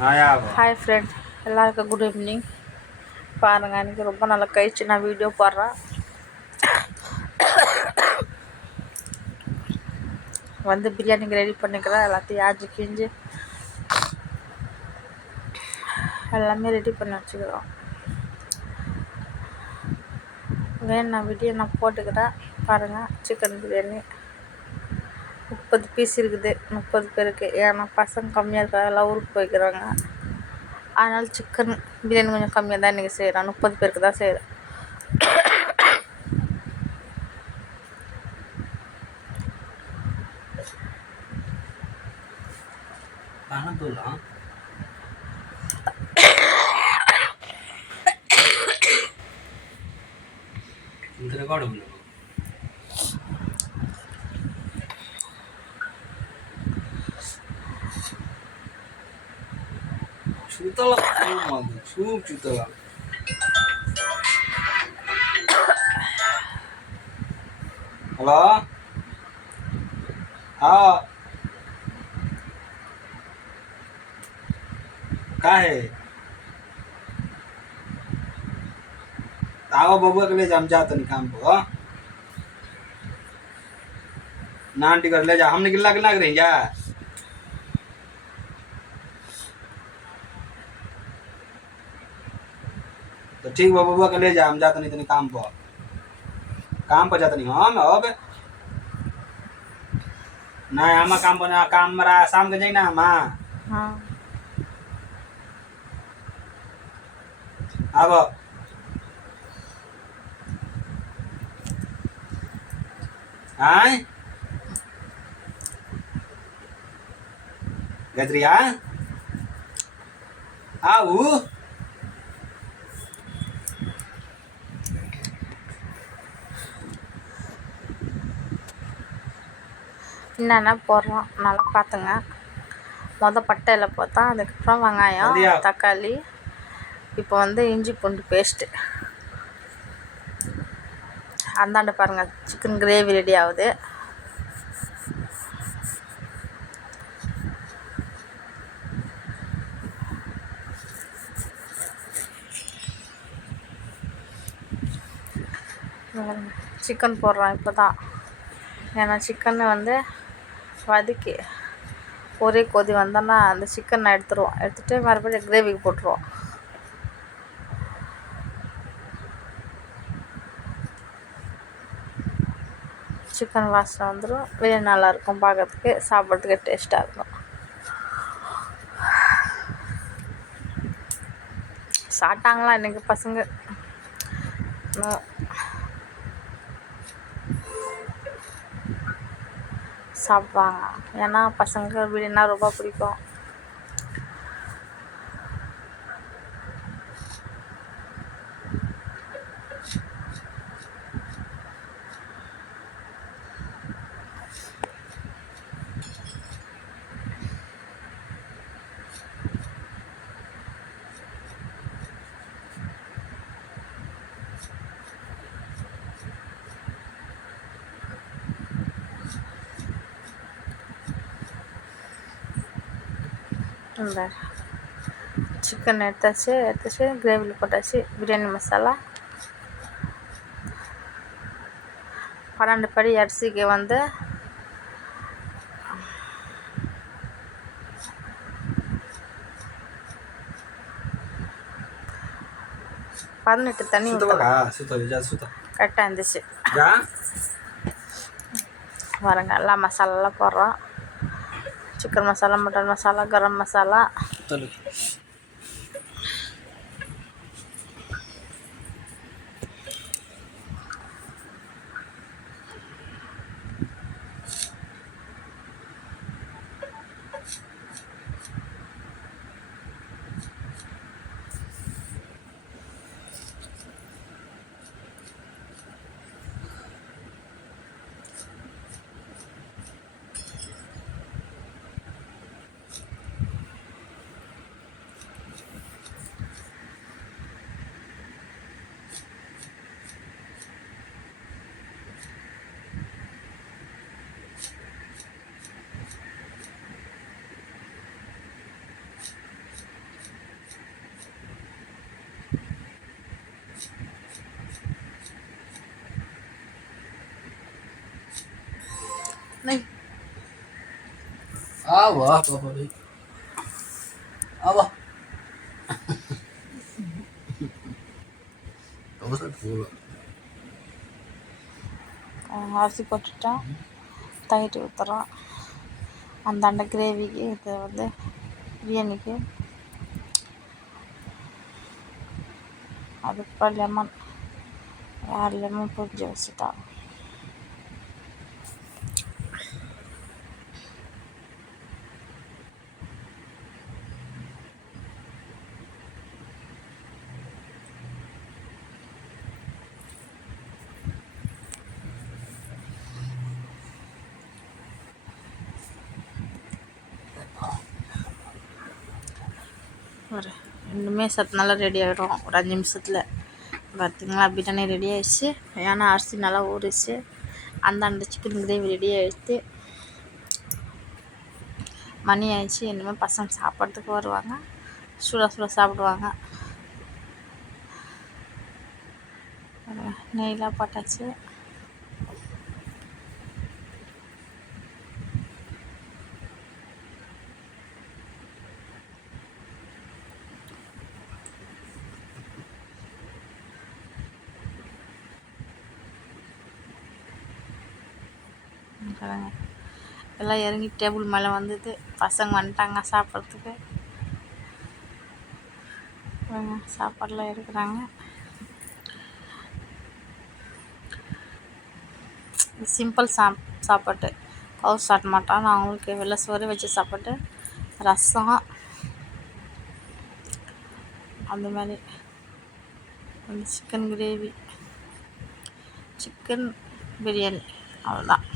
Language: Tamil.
ஹாய் ஃப்ரெண்ட், எல்லாருக்கும் குட் ஈவினிங். பாருங்கள், எனக்கு ரொம்ப நல்லா கழிச்சு நான் வீடியோ போடுறேன். வந்து பிரியாணிக்கு ரெடி பண்ணிக்கிறேன். எல்லாத்தையும் ஆஞ்சி கிஞ்சி எல்லாமே ரெடி பண்ணி வச்சுக்கிறோம். வேணும் வீடியோ நான் போட்டுக்கிறேன். பாருங்கள், சிக்கன் பிரியாணி 30 பீஸ் இருக்குது, 30 பேருக்கு. ஏன்னா பசங்க கம்மியாக இருக்காங்க, எல்லாம் ஊருக்கு போய்க்கிறாங்க. அதனால் சிக்கன் பிரியாணி கொஞ்சம் கம்மியாக தான் இன்றைக்கி செய்கிறேன். 30 பேருக்கு தான் செய்கிறேன். हेलो हाँ का है आओ बबुआ के ले जा, हम जाते नहीं काम को। नान टिकट ले जा, हमने गिल्ला गिल्ला रही जा। तो ठीक बबुआ के ले जा, हम जाते नहीं काम पर जाते नहीं हम अब नहीं हम काम पर काम मरा शाम के जाई ना हम। हाँ अब आय गजरिया आऊ என்னென்ன போடுறோம் நல்லா பார்த்துங்க. பட்டையில் போட்டா, அதுக்கப்புறம் வெங்காயம், தக்காளி, இப்போ வந்து இஞ்சி பூண்டு பேஸ்ட்டு. அந்தாண்ட பாருங்கள், சிக்கன் கிரேவி ரெடி ஆகுது. சிக்கன் போடுறோம் இப்போ தான். ஏன்னா சிக்கன் வந்து வதக்கி ஒரே கொதி வந்தோன்னா அந்த சிக்கனை எடுத்துகிட்டு மறுபடியும் கிரேவிக்கு போட்டுருவோம். சிக்கன் வாசனை வந்துடும். பிரியாணி நல்லாயிருக்கும், பார்க்கறதுக்கு சாப்பிட்றதுக்கு டேஸ்ட்டாக இருக்கும். சாப்பிட்டாங்களா இன்றைக்கி பசங்க? சாப்பிடுவாங்க, ஏன்னா பசங்க பிரியாணினா ரொம்ப பிடிக்கும். இந்த சிக்கன் எடுத்தாச்சு கிரேவியில் போட்டாச்சு. பிரியாணி மசாலா 12 படி அரிசிக்கு வந்து 18 தண்ணி கரெக்டாக இருந்துச்சு. பாருங்க, எல்லா மசாலாலாம் போடுறோம். Chicken masala, mutton masala, garam masala. ஆவா பாப்பா ஆவா அரிசி போட்டுட்டா தயிர் ஊற்றுறோம். அந்தாண்ட கிரேவிக்கு இது வந்து பிரியாணிக்கு. அதுக்கப்புறம் லெமன் 6 லெமன் புரிஞ்சு வச்சுட்டா. ஒரு 2 நிமிஷம் நல்லா ரெடி ஆகிடும். ஒரு 5 நிமிஷத்தில் பார்த்திங்களா பிரியாணி ரெடி ஆகிடுச்சு. ஏன்னா அரிசி நல்லா ஊறிச்சு. அந்த சிக்கன் கிரேவி ரெடி ஆகிடுச்சு. மணி ஆயிடுச்சு. இனிமேல் பசங்க சாப்பிட்றதுக்கு வருவாங்க. சுட சாப்பிடுவாங்க. நெய்லாம் போட்டாச்சு. எல்லாம் இறங்கி டேபிள் மேலே வந்தது. பசங்க வந்துட்டாங்க சாப்பிட்றதுக்கு. சாப்பாடெலாம் எடுக்கிறாங்க. சிம்பிள் சாப்பாட்டு ஹவுஸ் சாப்பிட மாட்டோம். நான் அவங்களுக்கு வெள்ளை சோறு வச்சு சாப்பாட்டு, ரசம், அந்த மாதிரி சிக்கன் கிரேவி, சிக்கன் பிரியாணி, அவ்வளோதான்.